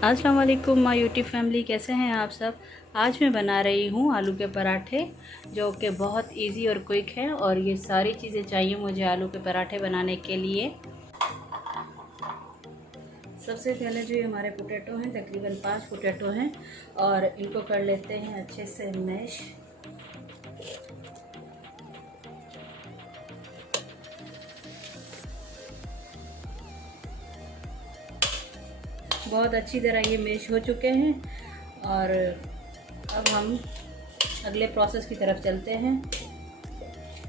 अस्सलाम वालेकुम my YouTube family, कैसे हैं आप सब। आज मैं बना रही हूँ आलू के पराठे, जो कि बहुत इजी और क्विक है। और ये सारी चीज़ें चाहिए मुझे आलू के पराठे बनाने के लिए। सबसे पहले जो ये हमारे पोटैटो हैं, तकरीबन 5 पोटैटो हैं, और इनको कर लेते हैं अच्छे से मैश। बहुत अच्छी तरह ये मैश हो चुके हैं। और अब हम अगले प्रोसेस की तरफ चलते हैं।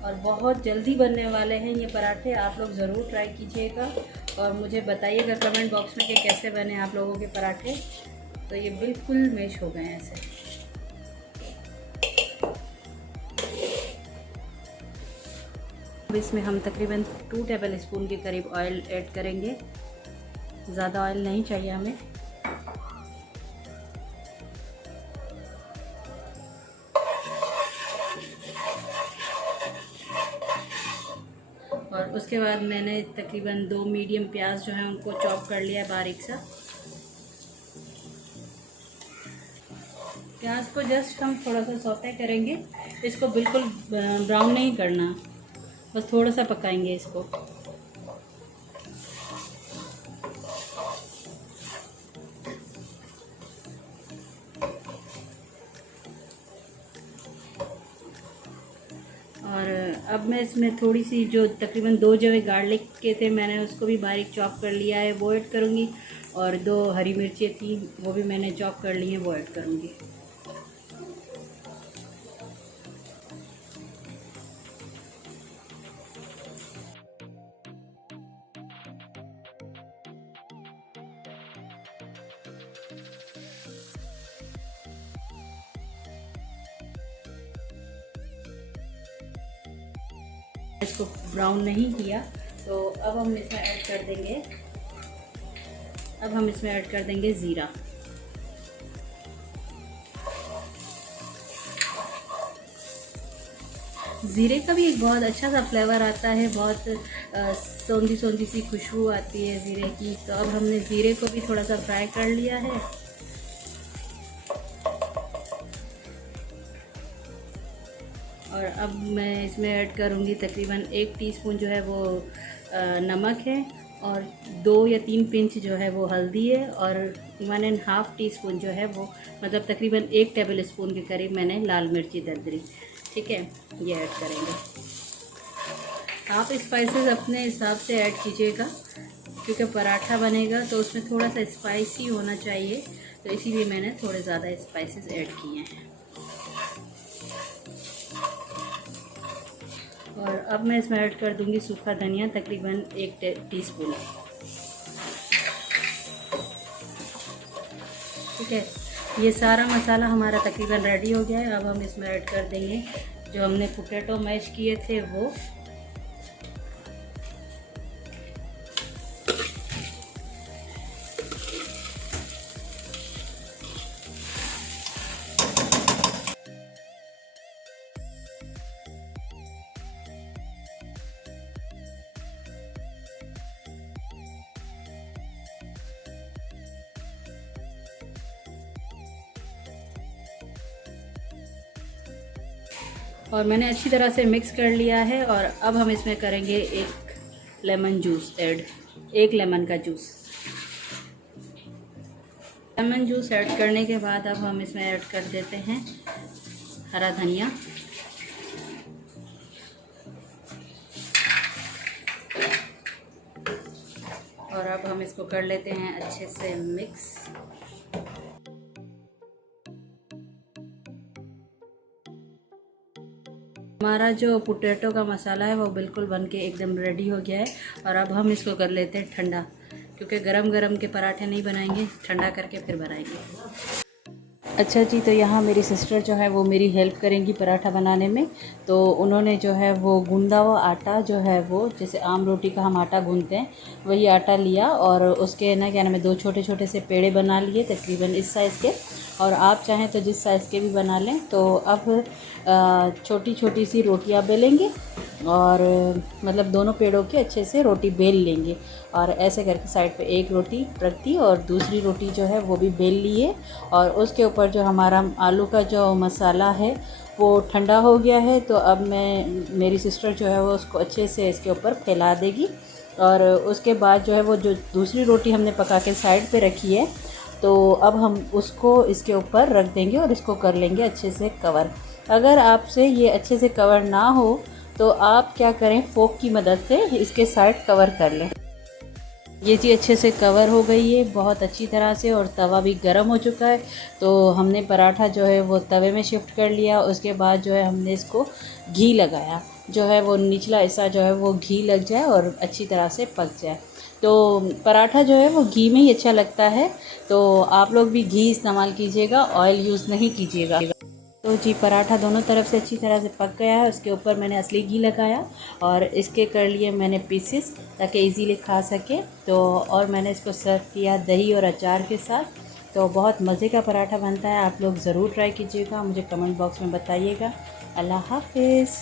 और बहुत जल्दी बनने वाले हैं ये पराठे, आप लोग ज़रूर ट्राई कीजिएगा और मुझे बताइएगा कमेंट बॉक्स में कि कैसे बने आप लोगों के पराठे। तो ये बिल्कुल मैश हो गए हैं ऐसे। अब इसमें हम तकरीबन 2 टेबल स्पून के करीब ऑयल ऐड करेंगे। ज़्यादा ऑयल नहीं चाहिए हमें। और उसके बाद मैंने तकरीबन 2 मीडियम प्याज जो है उनको चॉप कर लिया बारीक सा। प्याज को जस्ट हम थोड़ा सा सौते करेंगे, इसको बिल्कुल ब्राउन नहीं करना, बस थोड़ा सा पकाएंगे इसको। और अब मैं इसमें थोड़ी सी जो तकरीबन 2 जवे गार्लिक के थे, मैंने उसको भी बारीक चॉप कर लिया है, वो ऐड करूँगी। और 2 हरी मिर्चें थी, वो भी मैंने चॉप कर ली हैं, वो ऐड करूँगी। इसको ब्राउन नहीं किया, तो अब हम इसमें ऐड कर देंगे ज़ीरा। ज़ीरे का भी एक बहुत अच्छा सा फ्लेवर आता है, बहुत सौंधी सौंधी सी खुशबू आती है ज़ीरे की। तो अब हमने ज़ीरे को भी थोड़ा सा फ्राई कर लिया है। और अब मैं इसमें ऐड करूँगी तकरीबन 1 टीस्पून जो है वो नमक है, और 2 या 3 पिंच जो है वो हल्दी है, और 1.5 टीस्पून जो है वो, मतलब तकरीबन 1 टेबल स्पून के करीब मैंने लाल मिर्ची दरदरी, ठीक है, ये ऐड करेंगे। आप स्पाइसेस अपने हिसाब से ऐड कीजिएगा, क्योंकि पराठा बनेगा तो उसमें थोड़ा सा स्पाइसी होना चाहिए, तो इसीलिए मैंने थोड़े ज़्यादा स्पाइसेस ऐड किए हैं। और अब मैं इसमें ऐड कर दूंगी सूखा धनिया, तकरीबन 1 टीस्पून, ठीक है। ये सारा मसाला हमारा तकरीबन रेडी हो गया है। अब हम इसमें ऐड कर देंगे जो हमने पोटैटो मैश किए थे वो। और मैंने अच्छी तरह से मिक्स कर लिया है। और अब हम इसमें करेंगे 1 लेमन जूस ऐड, 1 लेमन का जूस। लेमन जूस ऐड करने के बाद अब हम इसमें ऐड कर देते हैं हरा धनिया। और अब हम इसको कर लेते हैं अच्छे से मिक्स। हमारा जो पोटैटो का मसाला है वो बिल्कुल बनके एकदम रेडी हो गया है। और अब हम इसको कर लेते हैं ठंडा, क्योंकि गरम गरम के पराठे नहीं बनाएंगे, ठंडा करके फिर बनाएंगे। अच्छा जी, तो यहाँ मेरी सिस्टर जो है वो मेरी हेल्प करेंगी पराठा बनाने में। तो उन्होंने जो है वो गूंदा हुआ आटा जो है वो, जैसे आम रोटी का हम आटा गूंदते हैं, वही आटा लिया, और उसके ना क्या नाम है 2 छोटे छोटे से पेड़े बना लिए तकरीबन इस साइज़ के। और आप चाहें तो जिस साइज़ के भी बना लें। तो अब छोटी छोटी सी रोटियां बेलेंगे, और मतलब दोनों पेड़ों के अच्छे से रोटी बेल लेंगे। और ऐसे करके साइड पे एक रोटी रख दी और दूसरी रोटी जो है वो भी बेल लिए। और उसके ऊपर जो हमारा आलू का जो मसाला है वो ठंडा हो गया है, तो अब मेरी सिस्टर जो है वो उसको अच्छे से इसके ऊपर फैला देगी। और उसके बाद जो है वो जो दूसरी रोटी हमने पका के साइड पे रखी है, तो अब हम उसको इसके ऊपर रख देंगे और इसको कर लेंगे अच्छे से कवर। अगर आपसे ये अच्छे से कवर ना हो तो आप क्या करें, फोक की मदद से इसके साइड कवर कर लें। ये चीज़ अच्छे से कवर हो गई है बहुत अच्छी तरह से, और तवा भी गर्म हो चुका है। तो हमने पराठा जो है वो तवे में शिफ्ट कर लिया। उसके बाद जो है हमने इसको घी लगाया, जो है वो निचला हिस्सा जो है वो घी लग जाए और अच्छी तरह से पक जाए। तो पराठा जो है वो घी में ही अच्छा लगता है, तो आप लोग भी घी इस्तेमाल कीजिएगा, ऑयल यूज़ नहीं कीजिएगा। तो जी पराठा दोनों तरफ से अच्छी तरह से पक गया है। उसके ऊपर मैंने असली घी लगाया और इसके कर लिए मैंने पीसेस ताकि इजीली खा सके। तो और मैंने इसको सर्व किया दही और अचार के साथ। तो बहुत मज़े का पराठा बनता है, आप लोग ज़रूर ट्राई कीजिएगा, मुझे कमेंट बॉक्स में बताइएगा। अल्लाह हाफिज़।